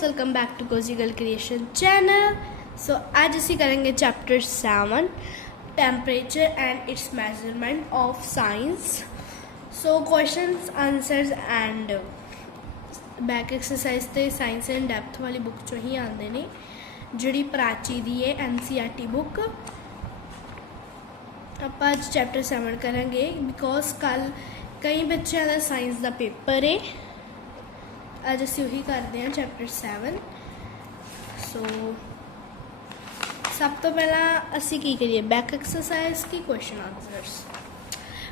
Guys, welcome back to cozy girl creation channel. So आज असी करेंगे chapter 7 temperature and its measurement of science. So questions answers and back exercise ते science and depth वाली book चो ही आते हैं, जिहड़ी प्राची दी है NCERT बुक। आप आज चैप्टर 7 करेंगे बिकॉज कल कई बच्चों का साइंस का पेपर है। आज असी वही करते हैं चैप्टर 7। सो सब तो पहला असी की करिए बैक एक्सरसाइज की क्वेश्चन आंसर्स।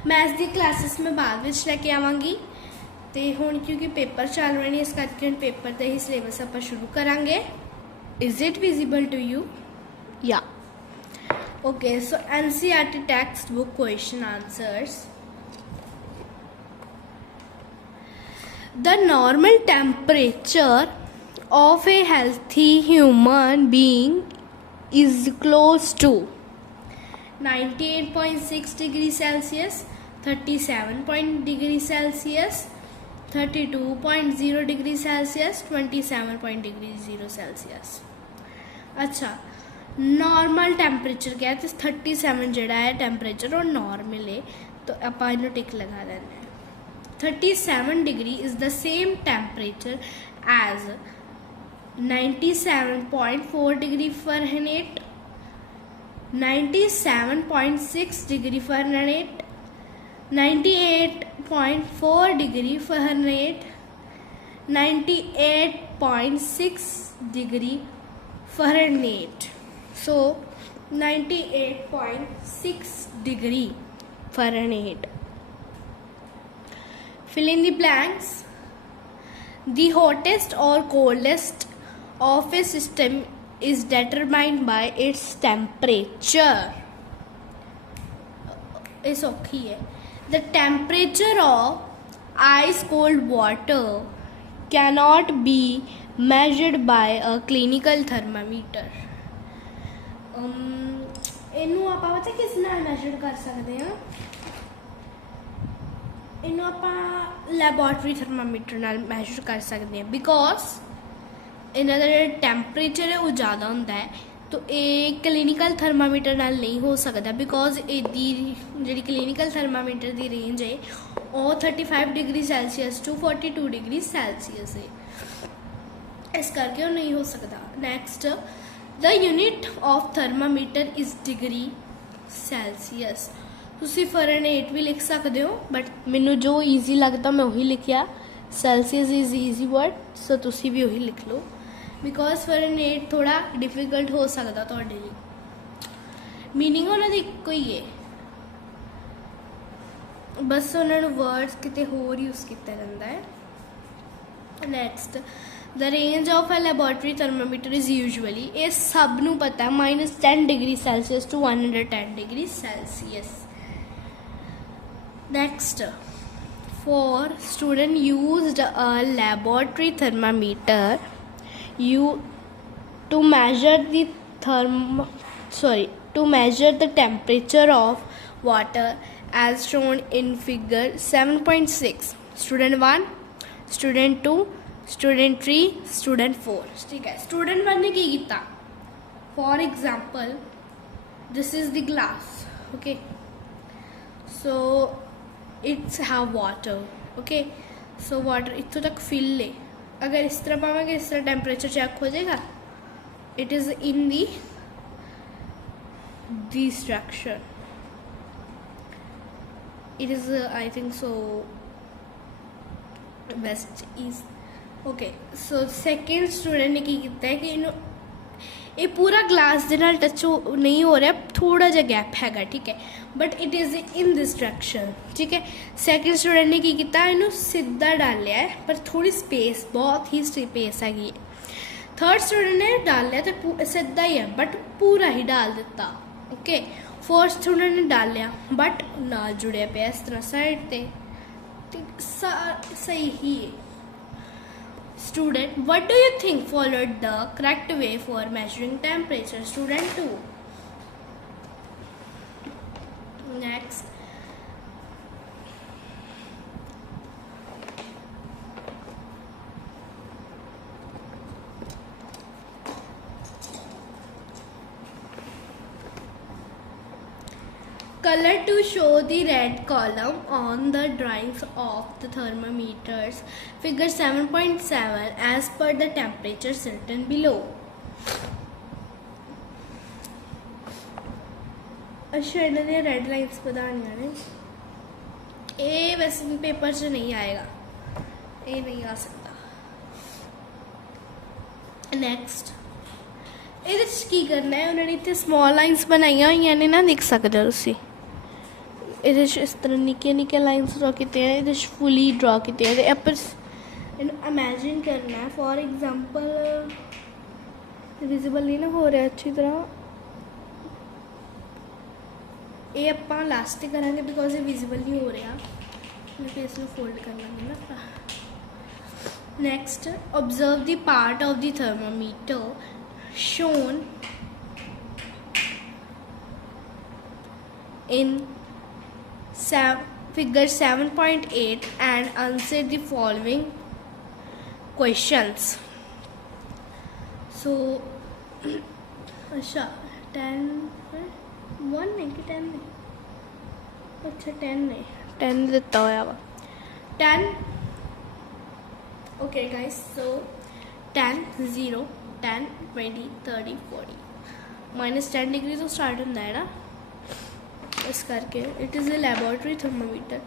मैथ्स की क्लासेस मैं बाद में लेके आवांगी तो हुण क्योंकि पेपर चल रहे हैं इस करके हम पेपर का ही सिलेबस आप शुरू करांगे। Is it visible to you? या okay. So NCERT textbook question answers. The normal temperature of a healthy human being is close to 98.6 degrees Celsius, 37 degrees Celsius, 32.0 degrees Celsius, 27.0 Celsius। अच्छा, नॉर्मल टैंपरेचर क्या है तो 37 जोड़ा है टैंपरेचर और नॉर्मल है, तो आप इन्हें टिक लगा देना है। 37 degree is the same temperature as 97.4 degree Fahrenheit, 97.6 degree Fahrenheit, 98.4 degree Fahrenheit, 98.6 degree Fahrenheit. So 98.6 degree Fahrenheit. Fill in the blanks. The hottest or coldest of a system is determined by its temperature. It's okay. The temperature of ice cold water cannot be measured by a clinical thermometer. इनू आप पता किस नाल मेजर कर सकते हैं? इन्हों आप लैबोरेटरी थर्मामीटर नाल मैजर कर सकते हैं बिकॉज इन्हों का जो टैंपरेचर है वो ज़्यादा होंदा है, तो ये क्लीनिकल थर्मामीटर नाल नहीं हो सकता बिकॉज इसकी जी क्लीनिकल थर्मामीटर की रेंज है वो 35 degree Celsius to 42 degree Celsius है, इस करके वो नहीं हो सकता। Next, the unit of thermometer is degree Celsius. तुसी फरेनहाइट भी लिख सकते हो बट मैनू जो ईजी लगता मैं वही लिखिया। सेल्सियस इज ईजी वर्ड, सो तुसी भी वही लिख लो बिकॉज फरेनहाइट थोड़ा डिफिकल्ट हो सकता तुहाडे लिए। मीनिंग उन्होंने इक्को ही है, बस उन्होंने वर्ड्स किते होर यूज किया जाता है। Next, the range of a laboratory thermometer is usually, ये सब नू पता है, -10 degree Celsius to 110 degree Celsius. Next, for student used a laboratory thermometer to measure the temperature of water as shown in figure 7.6. Student 1, student 2, student 3, student 4। ठीक है, student 1 ने क्या किया? For example, this is the glass, okay, so it's have water, okay. So water इतों तक fill ले, अगर इस तरह पावेंगे इस तरह टेम्परेचर चेक हो जाएगा। It is in the structure, it is I think so west east, okay. So second student ने की किया है कि ये पूरा ग्लास के नाल टच नहीं हो रहा, थोड़ा जा गैप हैगा, ठीक है, but it is in this direction, ठीक है। सैकेंड स्टूडेंट ने की किया, इन्हों सीधा डालिया है पर थोड़ी स्पेस, बहुत ही स्पेस हैगी। थर्ड स्टूडेंट ने डालिया तो सीधा ही है बट पूरा ही डाल दिता, ओके। फोर्थ स्टूडेंट ने डालिया बट ना जुड़िया पे इस तरह साइड पे, सही ही है। Student, what do you think followed the correct way for measuring temperature? Student 2. Next, color to show the red column on the drawings of the thermometers. Figure 7.7 as per the temperatures written below. अच्छा इन्हों ने red lines बतानिया ने ये वैसे भी पेपर च नहीं आएगा, ये नहीं आ सकता। नैक्सट ये की करना है, उन्होंने इतने स्मॉल लाइन्स बनाई हुई ने ना, देख सकते हो तुम ये इस तरह निक्के निक्के लाइन्स ड्रॉ किए हैं, ये फुली ड्रॉ किए हैं। आप इमेजिन करना है फॉर एग्जांपल विजिबल नहीं ना हो रहा अच्छी तरह, ये आप लास्ट करा बिकॉज ये विजिबल नहीं हो रहा, फिर इसमें फोल्ड कर लेंगे ना। Next observe the part of the thermometer shown in figure 7.8 and answer the following questions. So अच्छा 10 1 नहीं कि 10 नहीं, अच्छा 10 नहीं 10 देता होया वा 10 okay guys, so 10 0 10 20 30 40 -10 डिग्री तो स्टार्ट होता है ना, इस करके it is a laboratory thermometer.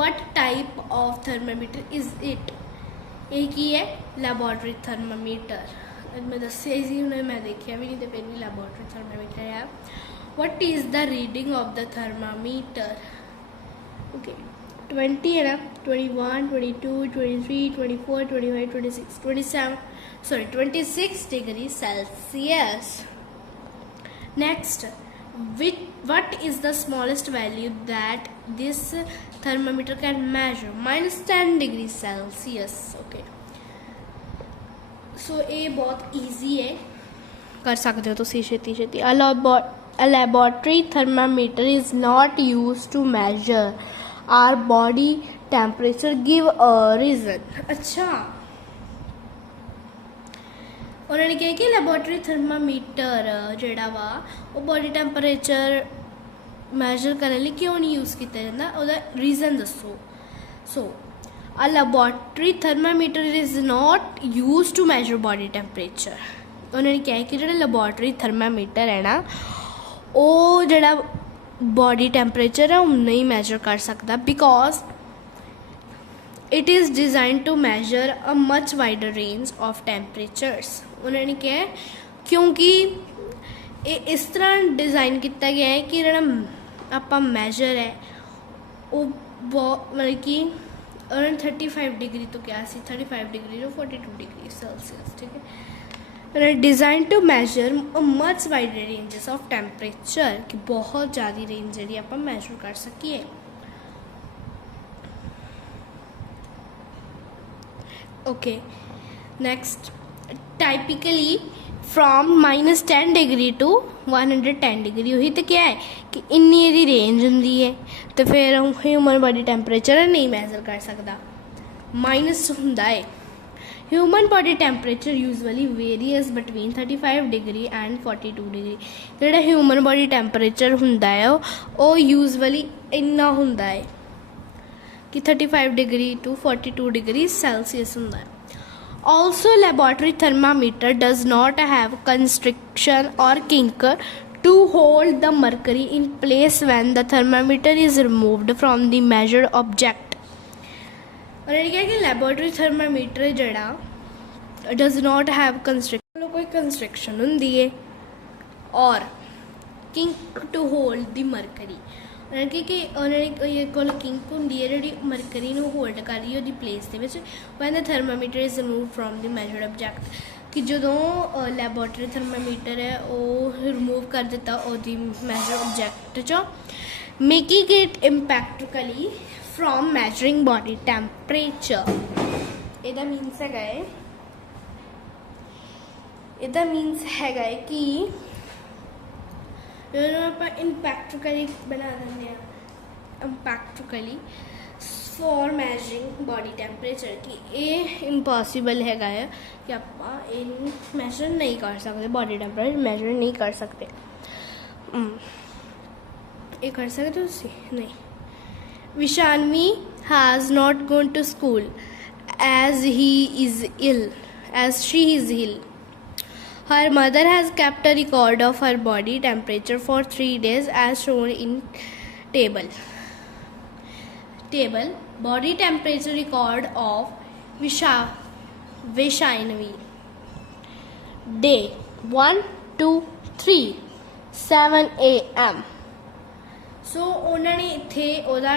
What type of thermometer is it, एक ही है लेबोरेटरी थर्मामीटर। मैं दसिया ही उन्हें, मैं देखिया भी नहीं तो फिर भी लेबोरेटरी थर्मामीटर है। What is the reading of the thermometer, okay 20 है ना, 21 22 23 24 25 26 26 degree Celsius. Next what is the smallest value that this thermometer can measure? -10 degree Celsius. Okay, so ये बहुत easy है, कर सकते हो तो छेती छेती। A laboratory thermometer is not used to measure our body temperature. Give a reason. अच्छा, उन्होंने कहा कि लैबोरेटरी थर्मामीटर जोड़ा वा वो बॉडी टैंपरेचर मैजर करने लिए क्यों नहीं यूज़ किया जाता, उसका रीज़न दसो। So a laboratory thermometer is not use to measure body temperature. उन्होंने कहा कि जो लैबोरेटरी थर्मामीटर है ना, वो जोड़ा बॉडी टैंपरेचर है उन्हें ही मैजर कर सकता, because it is design to measure a much wider range of temperatures. उन्होंने कहा क्योंकि इस तरह डिज़ाइन किया गया है कि जो आप मैजर है वो मतलब कि उन्होंने 35 डिग्री तो क्या सी 35 डिग्री तो 42 डिग्री सेल्सियस, ठीक है। उन्होंने design to measure much wider ranges of temperature, कि बहुत ज़्यादा रेंज जी आप मैजर कर सकिए। Okay next, typically from -10 degree to 110 degree, वही तो क्या है कि इन्नी यदि रेंज होंगी है तो फिर ह्यूमन बॉडी टैंपरेचर नहीं मैजर कर सकता, माइनस होंदा है। Human body temperature usually varies between 35 degree and 42 degree. जोड़ा ह्यूमन बॉडी टैंपरेचर होंदा है वो यूजली इन्ना होंदा है कि 35 डिग्री टू 42 डिग्री सेल्सियस होंदा है। Also, laboratory thermometer does not have constriction or kink to hold the mercury in place when the thermometer is removed from the measured object. उन्होंने कहा कि laboratory thermometer जड़ा does not have constriction, कोई constriction होंदी है, और kink to hold the mercury। उन्होंने कि उन्होंने कोल किंक होंदी है जी मरकरी होल्ड कर रही है वो प्लेस के when the thermometer is remove from the measured object, कि जो लैबोरेटरी थर्मामीटर है वो रिमूव कर दिता वो मैजर्ड ऑब्जैक्ट चो, making it impractically from measuring body temperature. ਇਹਦਾ ਮੀਨਸ ਹੈਗਾ ਹੈ कि आप इम्पैक्टिकली बना दें impractically for measuring body temperature, कि ये इम्पॉसिबल है कि आप मैजर नहीं कर सकते, बॉडी टैंपरेचर मैजर नहीं कर सकते। ये कर सकते हो तुसी? नहीं. Vishanvi has not gone to school as she is ill. Her mother has kept a record of her body temperature for 3 days as shown in table. Body temperature record of Vishanvi. Day 1, 2, 3, 7 a.m. सो उन्होंने इत्थे ओदा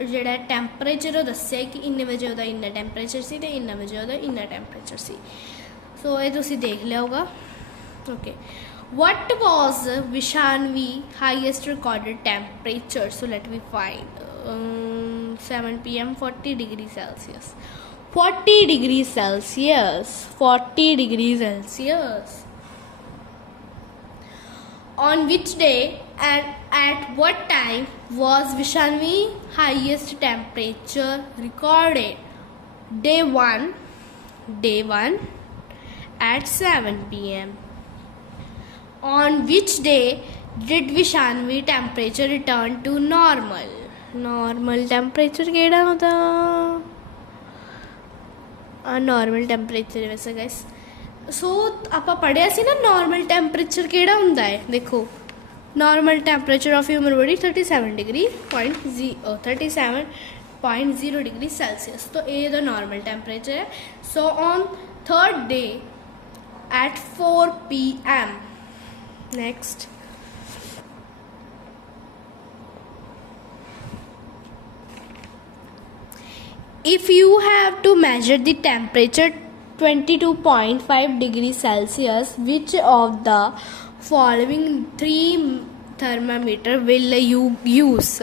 जिहड़ा टैंपरेचर वो दस्सिया कि इन्ने बजे ओदा इन्ना टैंपरेचर सी ते इन्ने बजे ओदा इन्ना टैंपरेचर सी. सो ये तुसीं देख लिया होगा. Okay. What was Vishanvi highest recorded temperature? So let me find. 7 p.m. 40 degrees Celsius. 40 degrees Celsius. 40 degrees Celsius. On which day and at what time was Vishanvi highest temperature recorded? Day 1 at 7 p.m. On which day did Vishanvi temperature return to normal? Normal temperature केड़ा होता? Normal temperature वैसे guys. सो ਆਪਾਂ पढ़िया सी ना normal temperature केड़ा हुंदा है. देखो normal temperature of human body 37.0 degree Celsius. तो ये दा नॉर्मल टैंपरेचर है. So on third day at 4 p.m. Next. If you have to measure the temperature 22.5 degrees Celsius, which of the following 3 thermometer will you use?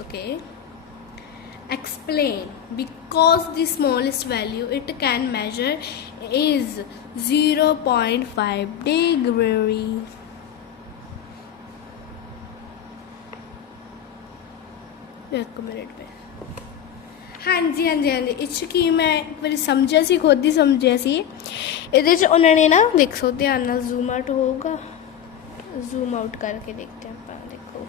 Okay. Explain. Because the smallest value it can measure is 0.5 degree. एक मिनट पे. हाँ जी इस की मैं एक बार समझा सी, खुद ही समझा सी. ये उन्होंने ना देखो ध्यान ना जूम आउट होगा, जूम आउट करके देखते हैं आप. देखो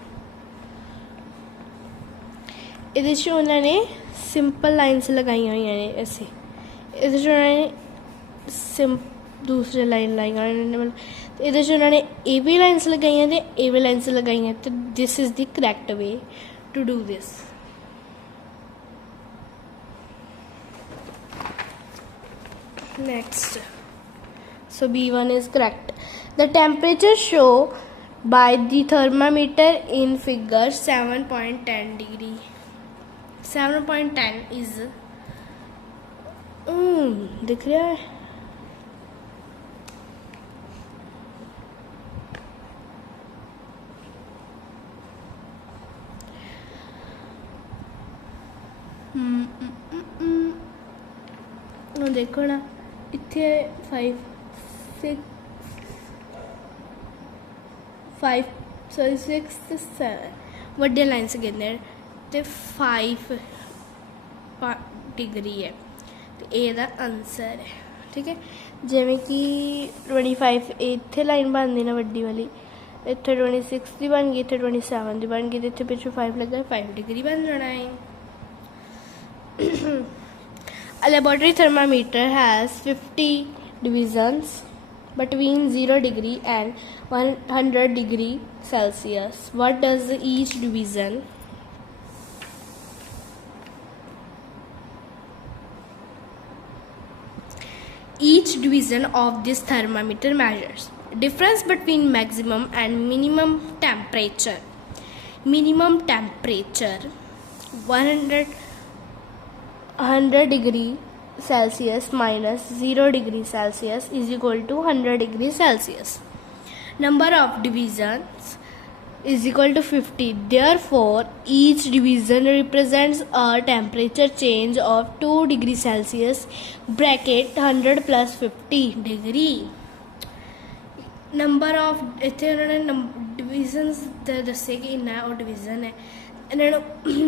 ये उन्होंने सिंपल लाइन्स लगाई हुई ने ऐसे. ये उन्होंने दूसरे लाइन लाई मतलब ये उन्होंने ए भी लाइन्स लगाई हैं तो ए भी लाइन्स लगाई हैं. तो this is the correct way to do this. Next. So B1 is correct. The temperature shown by the thermometer in figure 7.10 degree. 7.10 is दिख रहा है. देखो ना इत्थे 6 ते 7 वड्डे लाइन्स गिनने ते 5 डिग्री है. तो ये दा आंसर है. ठीक है. जिमें कि 25 इत्थे लाइन बनदी ना वड्डी वाली, इत्थे 26 दी बन गई, इत्थे 27 दी बन गई, इत्थे पिछू 5 लगा, 5 डिग्री बन जाना है. A laboratory thermometer has 50 divisions between 0 degree and 100 degree Celsius. What does each division? Each division of this thermometer measures difference between maximum and minimum temperature. Minimum temperature 100 degree Celsius minus 0 degree Celsius is equal to 100 degree Celsius. Number of divisions is equal to 50. Therefore, each division represents a temperature change of 2 degree Celsius bracket 100 plus 50 degree. Number of इतने उन्होंने divisions दस्से कि इन्ना और division है, इन्होंने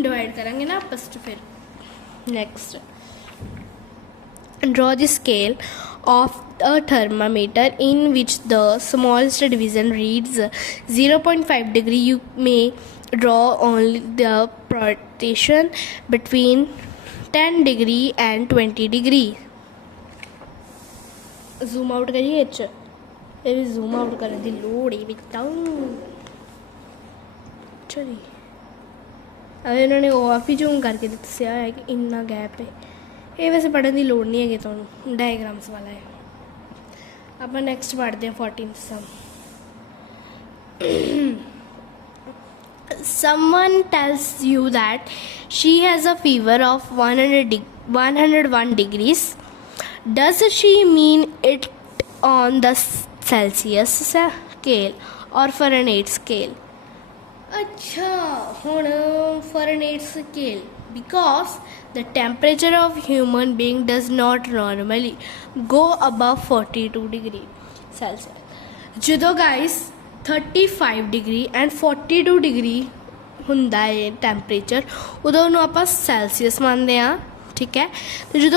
divide करेंगे ना आपस में. फिर next Draw the scale of a thermometer in which the smallest division reads 0.5 degree. You may draw only the partition between 10 degree and 20 degree. Zoom out करिए ये भी zoom out कर दी लोड ये बताऊँ चलिए अब इन्होंने ऑफ ही जूम करके दस्या है कि इन्ना गैप है ये वैसे पढ़ने की लोड़ नहीं है तुहानू डायग्राम्स वाला है आप नैक्सट पढ़ते हैं 14th सम someone tells you that she has a fever of 101 degrees. Does she mean it on the Celsius scale or Fahrenheit scale? अच्छा हुण Fahrenheit scale because the temperature of human being does not normally go above 42 degree Celsius. ਜਦੋਂ guys 35 degree and 42 डिग्री ਹੁੰਦਾ है टैंपरेचर उदों ਨੂੰ ਆਪਾਂ ਸੈਲਸੀਅਸ ਮੰਨਦੇ ਆ ठीक है तो जो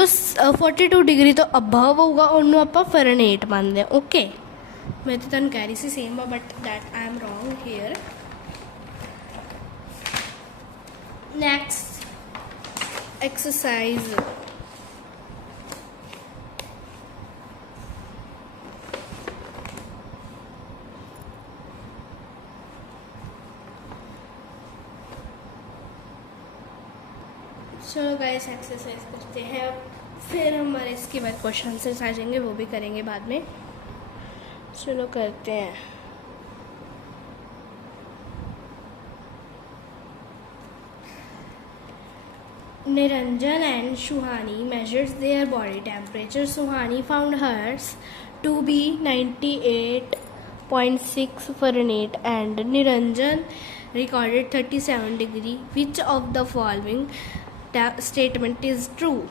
42 डिग्री तो अबव होगा उन्होंने आप फ़ारेनहाइट मानते हैं ओके मैं तो तुम कह रही सी सेम है but that I am wrong here next exercise चलो गाइस एक्सरसाइज करते हैं अब फिर हमारे इसके बाद क्वेश्चन आंसर्स आ जाएंगे वो भी करेंगे बाद में चलो करते हैं Niranjan and Shuhani measured their body temperature. Suhani found hers to be 98.6 Fahrenheit and Niranjan recorded 37 degree. Which of the following statement is true?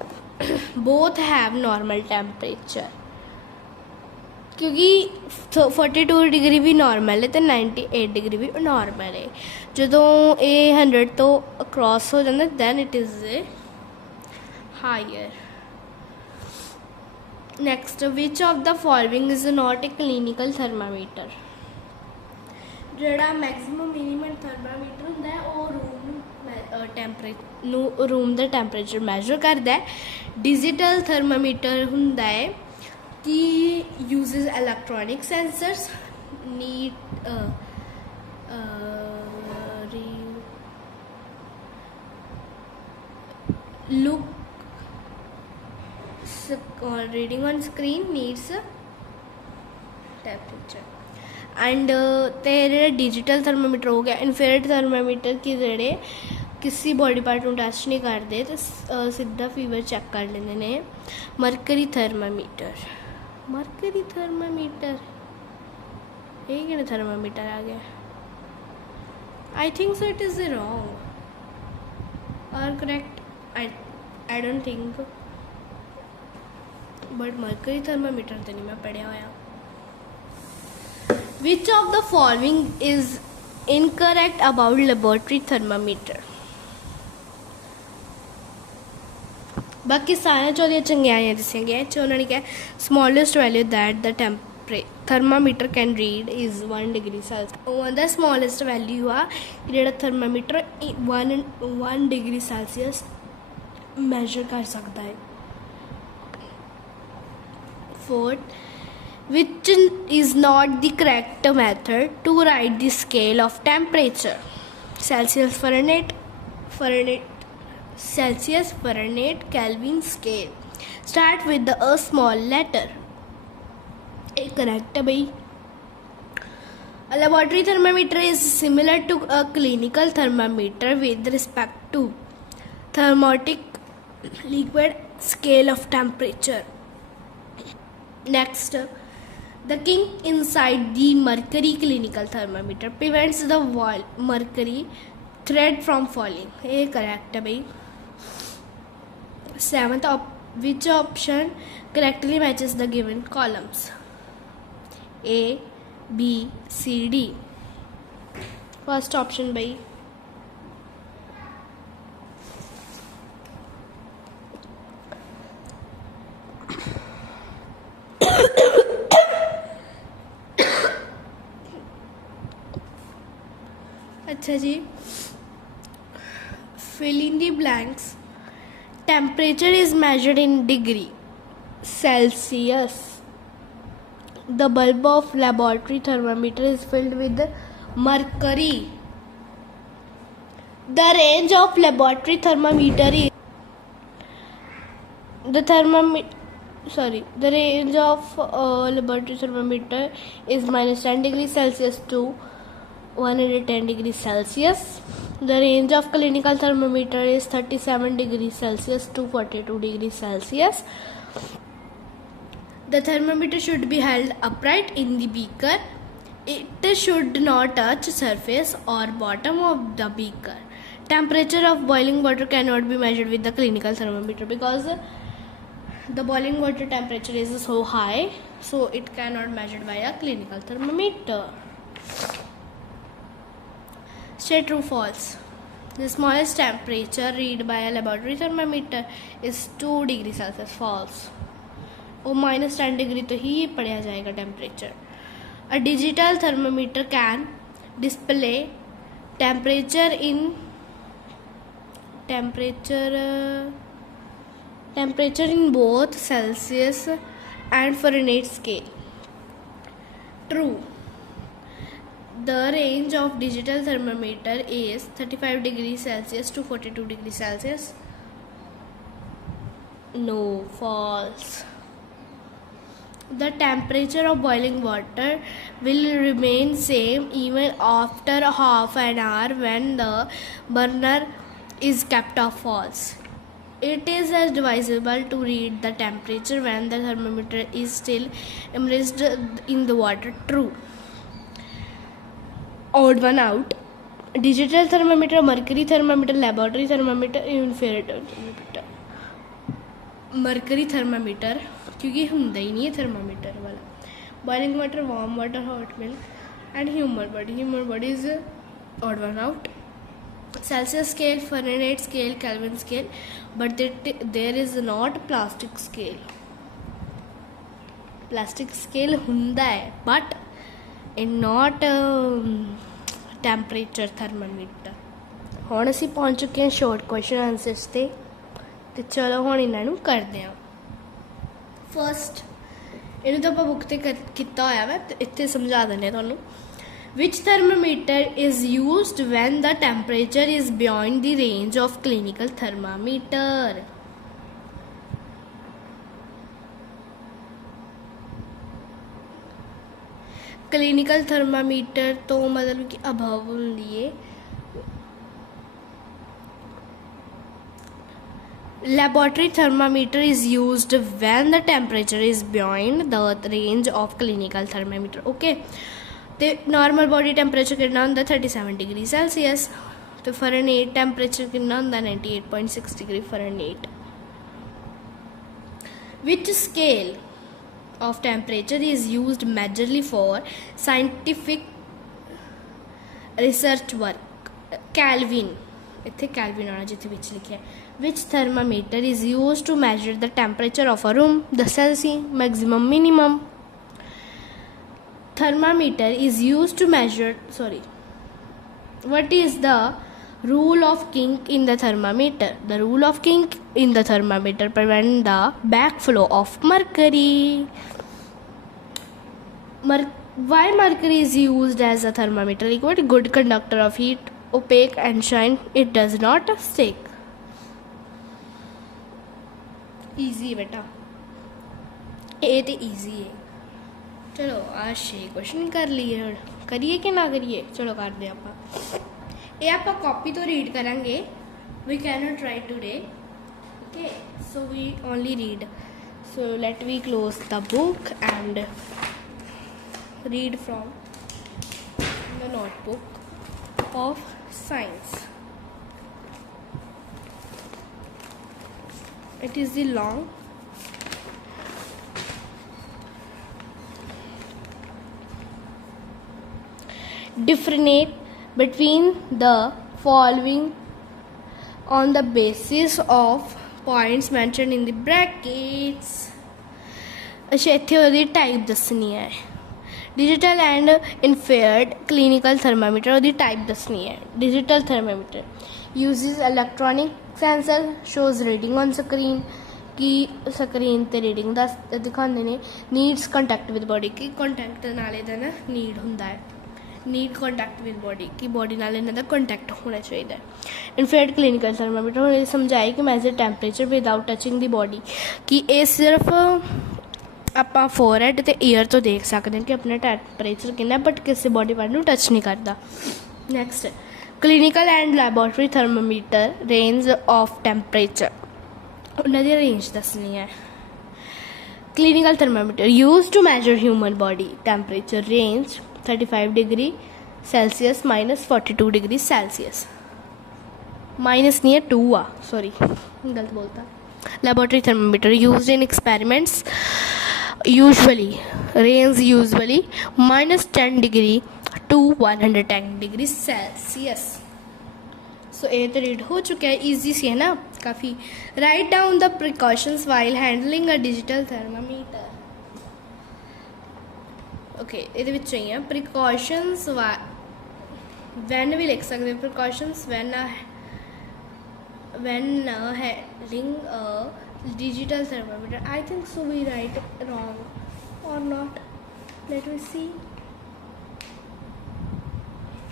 Both have normal temperature. क्योंकि 42 डिग्री भी नॉर्मल है तो 98 डिग्री भी नॉर्मल है ਜਦੋਂ ਇਹ 100 ਤੋਂ ਅਕ੍ਰੋਸ ਹੋ ਜਾਂਦਾ then it is higher. Next, which of the following is not a clinical thermometer? ਜਿਹੜਾ ਮੈਕਸਿਮਮ ਮਿਨੀਮਮ ਥਰਮਾਮੀਟਰ ਹੁੰਦਾ ਹੈ ਉਹ रूम ਦਾ ਟੈਂਪਰੇਚਰ ਮੈਜ਼ਰ ਕਰਦਾ ਹੈ ਡਿਜੀਟਲ ਥਰਮਾਮੀਟਰ ਹੁੰਦਾ ਹੈ कि uses electronic sensors need reading on screen needs temperature and तेरे डिजिटल थर्मामीटर हो गया इन्फ्रारेड थर्मामीटर की जेड़े किसी बॉडी पार्ट में टच नहीं करते तो सीधा फीवर चेक कर लेंगे ने मरकरी थर्मामीटर ये क्या थर्मामीटर आ गया I think so it is wrong और correct I don't think but mercury thermometer तो नहीं मैं पढ़िया होया which of the following is incorrect about laboratory thermometer बाकी सारे चौदियाँ चंगियाइयां दसिया गया उन्होंने क्या smallest value that the thermometer can read is 1 degree Celsius the smallest value आ जो थर्मामीटर 1 डिग्री सेल्सियस मैजर कर सकता है. 4th, which is not the correct method to write the scale of temperature? Celsius, Fahrenheit, Celsius, Fahrenheit, Kelvin scale. Start with a small letter. Correct है भाई. A laboratory thermometer is similar to a clinical thermometer with respect to thermotic liquid scale of temperature. Next, the kink inside the mercury clinical thermometer prevents the mercury thread from falling. ये correct है भाई. 7th, which option correctly matches the given columns? A, B, C, D. First option भाई. अच्छा जी, fill in the blanks. Temperature is measured in degree Celsius. The bulb of laboratory thermometer is filled with mercury. The range of laboratory thermometer is the range of laboratory thermometer is -10 degrees Celsius to 110 degrees Celsius. The range of clinical thermometer is 37 degrees Celsius to 42 degrees Celsius. The thermometer should be held upright in the beaker. It should not touch surface or bottom of the beaker. Temperature of boiling water cannot be measured with the clinical thermometer because the boiling water temperature is so high, so it cannot measured by a clinical thermometer. Say true, false. The smallest temperature read by a laboratory thermometer is 2 degrees Celsius. False. वो -10 डिग्री तो ही पढ़ा जाएगा temperature. A digital thermometer can display temperature in both Celsius and Fahrenheit scale. True. The range of digital thermometer is 35 degrees Celsius to 42 degrees Celsius. No. False. The temperature of boiling water will remain same even after half an hour when the burner is kept off. False. It is advisable to read the temperature when the thermometer is still immersed in the water. True. Odd one out. Digital thermometer, mercury thermometer, laboratory thermometer, infrared thermometer. Mercury thermometer क्योंकि ਹੁੰਦਾ ही नहीं है thermometer वाला. Boiling water, warm water, hot milk, and human body. Human body is odd one out. Celsius scale, Fahrenheit scale, Kelvin scale, but there is not plastic scale. Plastic scale ਹੁੰਦਾ है, but not temperature thermometer. ਹੁਣ ਅਸੀਂ ਪਹੁੰਚ ਚੁੱਕੇ ਹਾਂ short question answers ਤੇ ਚਲੋ ਹੁਣ ਇਹਨਾਂ ਨੂੰ ਕਰਦੇ ਹਾਂ. ਫਸਟ ਇਹਨੂੰ ਤਾਂ ਆਪਾਂ ਬੁੱਕ ਤੇ ਕੀਤਾ ਹੋਇਆ ਵਾ, ਇੱਥੇ ਸਮਝਾ ਦਿੰਦੇ ਤੁਹਾਨੂੰ. Which thermometer is used when the temperature is beyond the range of clinical thermometer? Clinical thermometer तो मतलब कि above ਹੁੰਦੀ है. Laboratory thermometer is used when the temperature is beyond the range of clinical thermometer. Okay. तो normal body temperature कितना होंदा 37 degree Celsius. तो Fahrenheit temperature कितना होंदा 98.6 degree Fahrenheit. Which scale of temperature is used majorly for scientific research work? Kelvin. इत्थे Kelvin आना जिथे विच लिखा है. Which thermometer is used to measure the temperature of a room? The Celsius maximum minimum. Thermometer is used to measure. What is the rule of kink in the thermometer? The rule of kink in the thermometer prevent the backflow of mercury. Why mercury is used as a thermometer liquid? Good conductor of heat, opaque and shine. It does not stick. Easy बेटा, ये तो easy है. चलो आज 6 क्वेश्चन कर लिए. ਹੁਣ करिए कि ना करिए? चलो करते आप. ये आप कॉपी तो रीड करेंगे. We cannot write today. Okay, so we only read. So let me close the book and read from the notebook of science. It is the long. Differentiate between the following on the basis of points mentioned in the brackets. अच्छा इत्थे ओहदी टाइप दसनी है. Digital and इनफेयर्ड clinical thermometer ਉਹਦੀ टाइप दसनी है। Digital thermometer uses electronic sensor shows reading on screen कि स्क्रीन ते रीडिंग दस दिखाते हैं। नीड्स कॉन्टैक्ट विद बॉडी कि कॉन्टैक्ट नाल इहदा ना नीड हुंदा है, नीड कॉन्टैक्ट विद बॉडी कि बॉडी नाल इन्हां दा कॉन्टैक्ट होना चाहिए। इनफेयर्ड क्लिनिकल थर्मामीटर हुण समझाया कि measure temperature without touching the body कि ये सिर्फ ਆਪਾਂ ਫੋਰਹੈਡ ਤੇ ਈਅਰ ਤੋਂ ਦੇਖ ਸਕਦੇ ਹਾਂ ਕਿ ਆਪਣਾ ਟੈਂਪਰੇਚਰ ਕਿੰਨਾ, ਬਟ ਕਿਸੇ ਬੋਡੀ ਪਾਰਟ ਨੂੰ ਟੱਚ ਨਹੀਂ ਕਰਦਾ। Next clinical and laboratory thermometer range of temperature, ਉਹਨਾਂ ਦੀ ਰੇਂਜ ਦੱਸਣੀ ਹੈ। Clinical thermometer use to measure human body temperature range 35 degree Celsius -42 degree Celsius, minus नहीं है 2 सॉरी गलत बोलता। Laboratory thermometer used in experiments usually range usually -10 degree to 110 degree Celsius. So ये तो रीड हो चुका है, ईजी सी है ना काफ़ी। Write down the precautions while handling a digital thermometer. Okay ये ही है प्रिकॉशंस वैन भी लिख सकते हैं। Precautions when handling a digital thermometer. I think so we right wrong और not, let me see.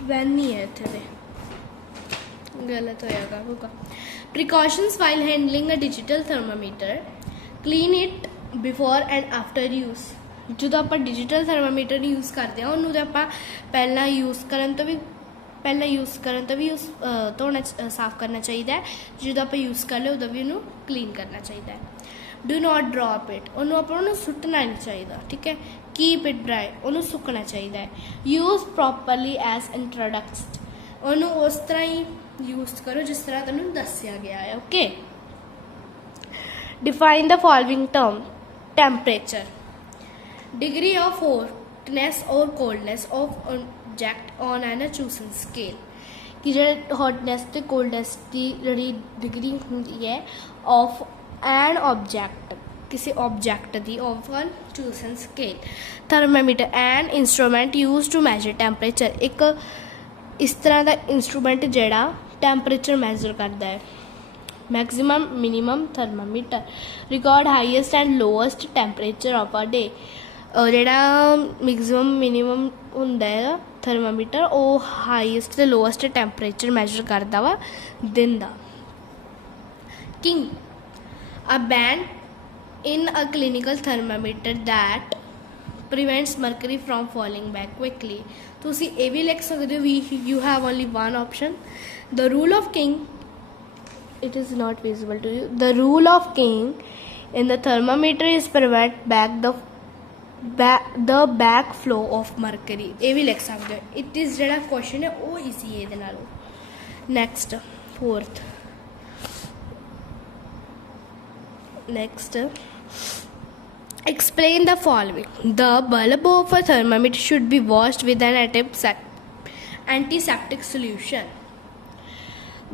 When नहीं है इतने, गलत होगा। Precautions while handling a digital thermometer, clean it before and after use. ਜਦੋਂ ਆਪਾਂ ਡਿਜੀਟਲ ਥਰਮਾਮੀਟਰ ਯੂਜ਼ ਕਰਦੇ ਹਾਂ ਉਹਨੂੰ ਤਾਂ ਆਪਾਂ ਪਹਿਲਾਂ ਯੂਜ਼ ਕਰਨ ਤੋਂ ਵੀ ਧੋਣਾ ਸਾਫ਼ ਕਰਨਾ ਚਾਹੀਦਾ ਹੈ। ਜਦੋਂ ਆਪਾਂ ਯੂਜ਼ ਕਰ ਲਿਆ ਉਦੋਂ ਵੀ ਉਹਨੂੰ ਕਲੀਨ ਕਰਨਾ ਚਾਹੀਦਾ ਹੈ। ਡੂ ਨਾਟ ਡਰੌਪ ਇਟ, ਉਹਨੂੰ ਆਪਾਂ ਨੂੰ ਸੁੱਟਣਾ ਨਹੀਂ ਚਾਹੀਦਾ, ਠੀਕ ਹੈ। ਕੀਪ ਇਟ ਡਰਾਈ, ਉਹਨੂੰ ਸੁੱਕਣਾ ਚਾਹੀਦਾ ਹੈ। ਯੂਜ਼ ਪ੍ਰੋਪਰਲੀ ਐਜ਼ ਇੰਟਰੋਡਕਟ, ਉਹਨੂੰ ਉਸ ਤਰ੍ਹਾਂ ਹੀ ਯੂਜ਼ ਕਰੋ ਜਿਸ ਤਰ੍ਹਾਂ ਤੁਹਾਨੂੰ ਦੱਸਿਆ ਗਿਆ ਹੈ। Okay, define the following term. Temperature degree of hotness और coldness of object on an chosen scale कि जो हॉटनेस तो कोल्डनेस की जी डिग्री होंगी है ऑफ एन ऑब्जेक्ट, किसी ऑब्जेक्ट की of an chosen scale. Thermometer an instrument use to measure temperature, एक इस तरह का इंस्ट्रूमेंट जोड़ा टैंपरेचर मैजर करता है। Maximum minimum thermometer record highest and lowest temperature of a day, ਜਿਹੜਾ ਮੈਕਸਿਮਮ ਮਿਨੀਮਮ ਹੁੰਦਾ ਹੈ ਥਰਮਾਮੀਟਰ ਉਹ ਹਾਈਐਸਟ ਤੇ ਲੋਐਸਟ ਟੈਂਪਰੇਚਰ ਮੈਜਰ ਕਰਦਾ ਵਾ ਦਿਨ ਦਾ। Kink a bend in a clinical thermometer that prevents mercury from falling back quickly. ਤੁਸੀਂ ਇਹ ਵੀ ਲਿਖ ਸਕਦੇ ਹੋ, you have only one option. The rule of kink, it is not visible to you, the rule of king in the thermometer is prevent back the back flow of mercury। ਇਹ ਵੀ ਲਿਖ ਸਕਦੇ ਹੋ। ਇਟ ਇਜ਼ ਜਿਹੜਾ ਕੁਐਸਚਨ ਹੈ ਉਹ ਈਜ਼ੀ ਹੈ ਇਹਦੇ ਨਾਲੋਂ। Next fourth, explain the following। the bulb of a thermometer should be washed with an antiseptic solution।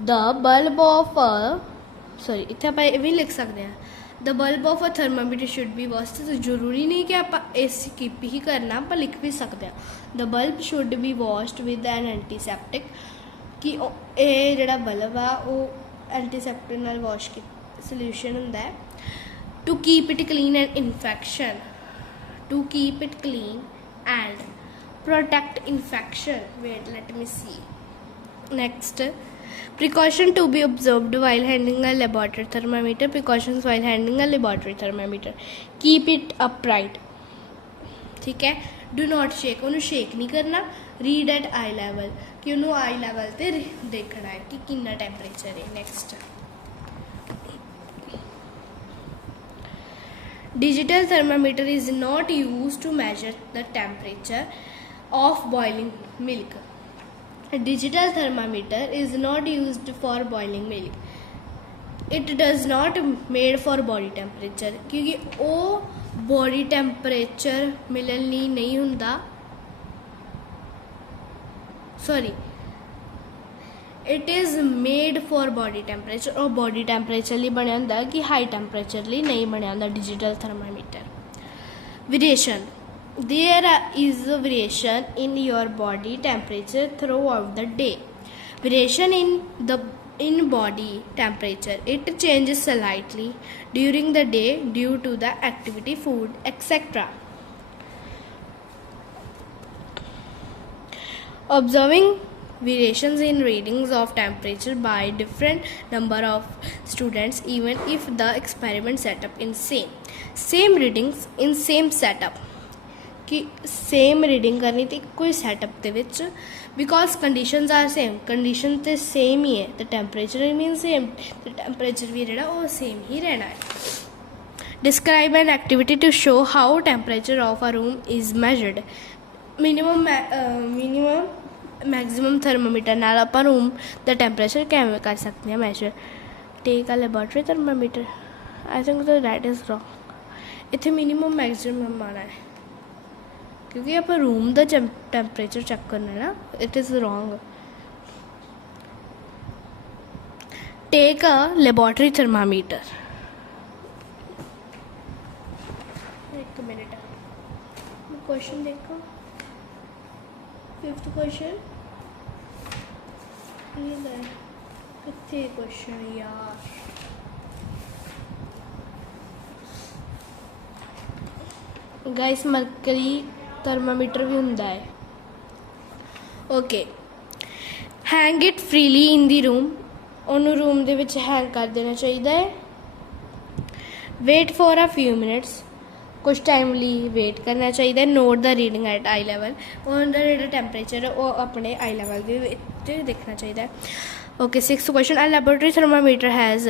the bulb of a ਇੱਥੇ ਆਪਾਂ ਇਹ ਵੀ ਲਿਖ ਸਕਦੇ ਹਾਂ the bulb of a thermometer should be washed. तो जरूरी नहीं कि आप स्किप ही करना, आप लिख भी सकते हैं the bulb should be washed with an antiseptic कि ये जोड़ा बल्ब आ वो एंटीसैप्टिक नाल वॉश सोल्यूशन होंदा है। To keep it clean and infection, to keep it clean and protect infection. Wait let me see. Next, precaution to be observed while handling a laboratory thermometer। precautions while handling a laboratory thermometer, keep it upright, ठीक है। do not shake, ਉਹਨੂੰ shake नहीं करना। read at eye level, कि ਉਹਨੂੰ eye level ਤੇ ਦੇਖਣਾ ਹੈ ਕਿ ਕਿੰਨਾ ਟੈਂਪਰੇਚਰ ਹੈ। next, digital thermometer is not used to measure the temperature of boiling milk। A digital thermometer is not used for boiling milk। it does not made for body temperature, क्योंकि वो body temperature मिलन ਲਈ नहीं ਹੁੰਦਾ। sorry, it is made for body temperature, और body temperature ਲਈ ਬਣਿਆ ਹੁੰਦਾ कि high temperature ਲਈ नहीं ਬਣਿਆ ਹੁੰਦਾ digital thermometer। variation, there is a variation in your body temperature throughout the day. Variation in body temperature, it changes slightly during the day due to the activity, food, etc. Observing variations in readings of temperature by different number of students, even if the experiment setup in same readings in same setup, कि same reading करनी तो एक ही setup के विच, because conditions are same, condition तो same ही है तो टेंपरेचर मीन सेम, तो टेंपरेचर भी जोड़ा वो सेम ही रहना है. Describe an activity to show how temperature of a room is measured. Minimum maximum thermometer नाल आपां रूम दा टेंपरेचर किवें कर सकते हैं measure. Take a laboratory thermometer. I think that is wrong. इत्थे मिनिमम मैक्सिमम आना है क्योंकि आप रूम का टैंपरेचर चेक करना है ना. It is wrong. Take a laboratory thermometer. एक मिनट क्वेश्चन देखो. 5th क्वेश्चन कितने क्वेश्चन यार. गाइस मरकरी थर्मामीटर भी हुंदा है. Okay. Hang it freely in the room. उन्होंने रूम दे विच हैंग कर देना चाहिए है. Wait for a few minutes. कुछ टाइम लिए वेट करना चाहिए. Note the reading at eye level. उनका जो टैंपरेचर है वो अपने आई लैवल के देखना चाहिए. Okay. 6th question. A laboratory thermometer has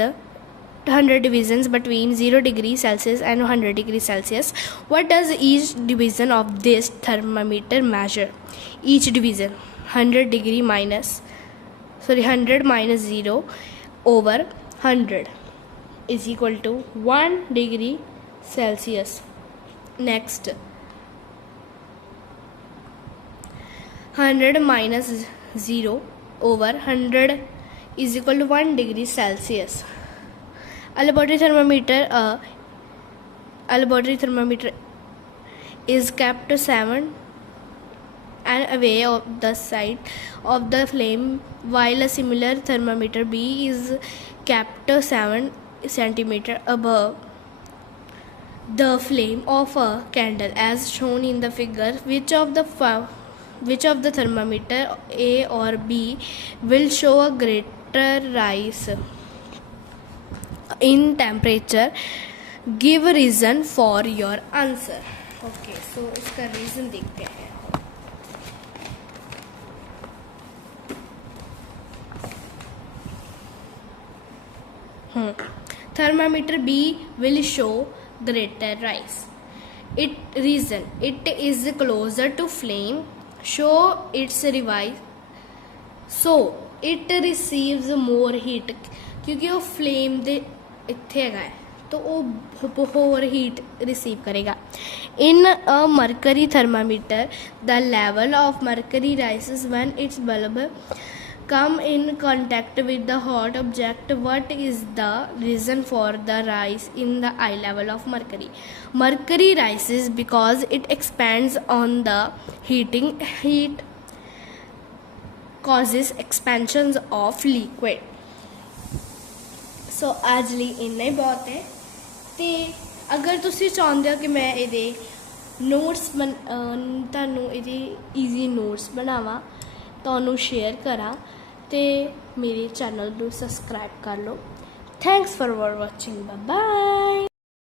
100 divisions between 0 degrees Celsius and 100 degrees Celsius. What does each division of this thermometer measure? Each division 100 minus 0 over 100 is equal to 1 degree Celsius. Next, 100 minus 0 over 100 is equal to 1 degree Celsius. A laboratory thermometer is kept 7 and away of the side of the flame, while a similar thermometer B is kept 7 centimeter above the flame of a candle, as shown in the figure. Which of the thermometer A or B will show a greater rise in temperature? Give reason for your answer. Okay, so इसका रीज़न देखते हैं. Thermometer B will show greater rise. Reason: it is closer to flame, show its rise, so it receives more heat. क्योंकि वो फ्लेम दे इत्थे है तो वो होर हीट रिसीव करेगा. In a mercury thermometer the level of mercury rises when it's bulb come in contact with the hot object. What is the reason for the rise in the eye level of mercury? Mercury rises because it expands on the heat causes expansions of liquid. सो आज ਲਈ ਇੰਨਾ ਹੀ ਬਹੁਤ ਹੈ. ਤੇ ਅਗਰ ਤੁਸੀਂ ਚਾਹੁੰਦੇ ਹੋ ਕਿ ਮੈਂ ਇਹਦੇ ਨੋਟਸ ਤੁਹਾਨੂੰ ਇਹਦੇ ਈਜ਼ੀ ਨੋਟਸ ਬਣਾਵਾਂ, ਤੁਹਾਨੂੰ ਸ਼ੇਅਰ ਕਰਾਂ, ਤੇ ਮੇਰੇ ਚੈਨਲ ਨੂੰ ਸਬਸਕ੍ਰਾਈਬ ਕਰ ਲਓ. Thanks for watching. Bye bye.